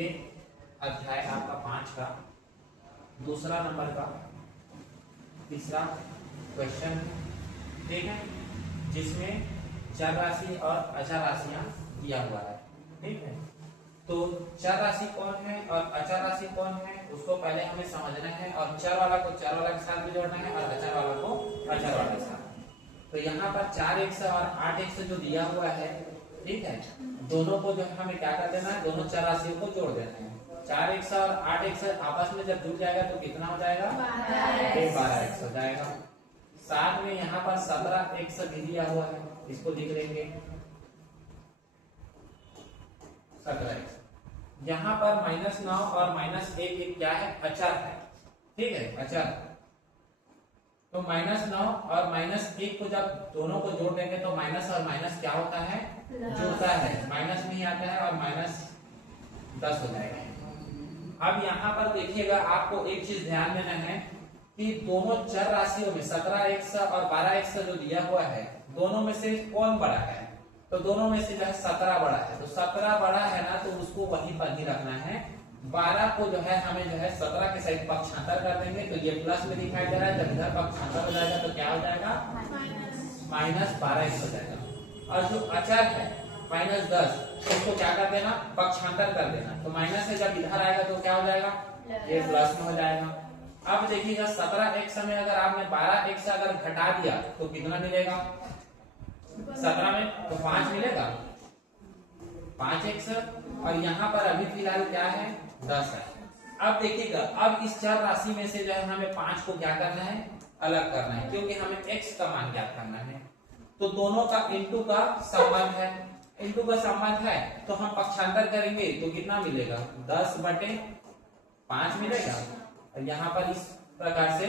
ये अध्याय आपका 5 का दूसरा नंबर का तीसरा क्वेश्चन है, ठीक है, जिसमें चर राशि और अचर राशियां दिया हुआ है। ठीक है, तो चर राशि कौन है और अचर राशि कौन है उसको पहले हमें समझना है, और चर वाला को चर वाला के साथ भी जोड़ना है और अचर वाला को अचर वाले के साथ। तो यहाँ पर 4x और 8x जो दिया हुआ है, ठीक है, दोनों को जो हमें क्या कर देना है, दोनों चर राशियों को जोड़ देना है। 4x और 8x आपस में जब जुड़ जाएगा तो कितना हो जाएगा, 12x हो जाएगा। साथ में यहाँ पर 17x भी दिया हुआ है, इसको लिख लेंगे 17x। यहाँ पर -9 और -1 क्या है, अचर है, ठीक है, अचर। तो -9 और -1 को जब दोनों को जोड़ देंगे तो माइनस और माइनस क्या होता है, जुड़ता है, माइनस नहीं आता है और -10 हो जाएगा। अब यहाँ पर देखिएगा, आपको एक चीज ध्यान देना है कि दोनों चर राशियों में 17x और 12x जो दिया हुआ है, दोनों में से कौन बड़ा है, तो दोनों में से जो है 17 बड़ा है। तो 17 बड़ा है ना, तो उसको वहीं पर ही रखना है। 12 को जो है हमें जो है 17 के साइड पक्षांतर कर देंगे, तो ये प्लस में दिखाई दे रहा है, जब इधर पक्षांतर हो जाएगा तो क्या हो जाएगा, -12x हो जाएगा। और जो अचर है -10, उसको क्या कर देना, पक्षांतर कर देना, तो माइनस से जब इधर आएगा तो क्या हो जाएगा, ये प्लस में हो जाएगा। अब देखिएगा 17x में अगर आपने 12x अगर घटा दिया तो कितना मिलेगा, 17 में तो 5 मिलेगा, 5x, और यहाँ पर अभी फिलहाल क्या है, 10 है। अब देखिएगा, अब इस चर राशि में से जो है हमें 5 को क्या करना है, अलग करना है, क्योंकि हमें x का मान ज्ञात करना है। तो दोनों का इनटू का संबंध है, इनटू का संबंध है, तो हम पक्षांतर करेंगे तो कितना मिलेगा, 10/5 मिलेगा। और यहाँ पर इस प्रकार से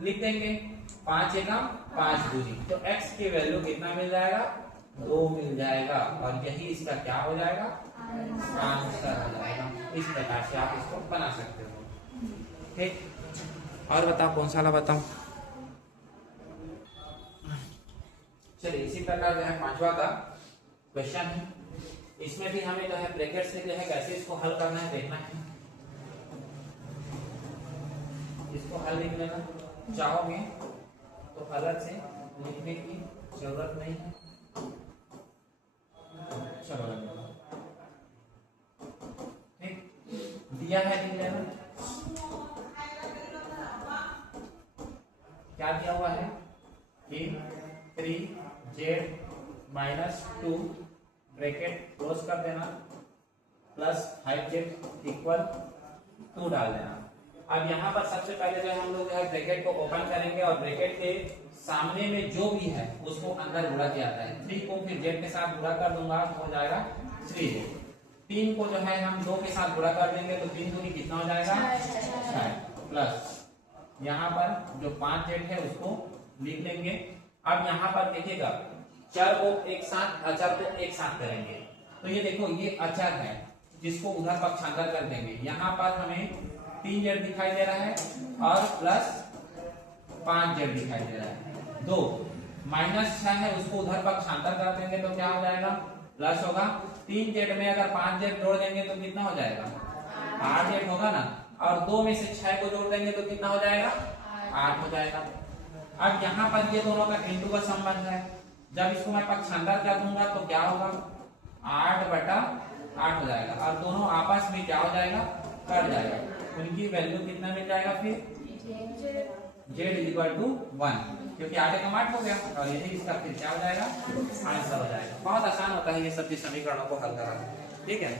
लिख देंगे, 5 एकम 5 दूनी, तो x की वैल्यू कितना मिल जाएगा, 2 मिल जाएगा, और यही इसका क्या हो जाएगा, आंसर हो जाएगा। इस प्रकार से आप इसको बना सकते हो। ठीक, और बताओ कौन सा वाला बताऊं। चलिए, इसी प्रकार जो है 5वां का क्वेश्चन है, इसमें भी हमें जो है ब्रैकेट से जो है कैसे इसको हल करना है देखना है। इसको हल लिख लेना चाहोगे तो अलग से लिखने की जरूरत नहीं है। चलो ठीक, दिया है, लिख लेना। क्या दिया हुआ है कि 3z -2 ब्रैकेट क्लोज कर देना प्लस 5z इक्वल 2 डाल देना। अब यहाँ पर सबसे पहले जो है हम लोग जो है ब्रैकेट को ओपन करेंगे, और ब्रैकेट के सामने में जो भी है उसको अंदर गुणा किया जाता है। 3 को फिर z के साथ गुणा कर दूंगा तो हो जाएगा 3z। 3 को जो है हम 2 के साथ गुणा कर देंगे तो 3 दूनी कितना हो जाएगा, 6, प्लस यहाँ पर जो 5z है उसको लिख लेंगे। अब यहाँ पर देखिएगा, चर को एक साथ, अचर को एक साथ करेंगे, तो ये देखो, ये अचर है जिसको उधर पक्षांतर कर देंगे। यहाँ पर हमें 3z दिखाई दे रहा है और प्लस 5z दिखाई दे रहा है। 2 -6 है, उसको उधर पक्षांतर कर देंगे तो क्या हो जाएगा, प्लस होगा। 3z में अगर 5z जोड़ देंगे तो कितना हो जाएगा, 8z होगा ना, और 2 में से 6 को जोड़ देंगे तो कितना हो जाएगा, 8 हो जाएगा। अब यहाँ पर ये दोनों का इनटू का संबंध है, जब इसको मैं पक्षांतर कर दूंगा तो क्या होगा, 8/8 हो जाएगा, और दोनों आपस में क्या हो जाएगा, कट जाएगा। उनकी वैल्यू कितना मिल जाएगा, फिर z = 1, क्योंकि 8 एकम 8 हो गया, और यही इसका फिर क्या हो जाएगा, आंसर हो जाएगा। बहुत आसान होता है ये सब समीकरणों को हल करना, ठीक है।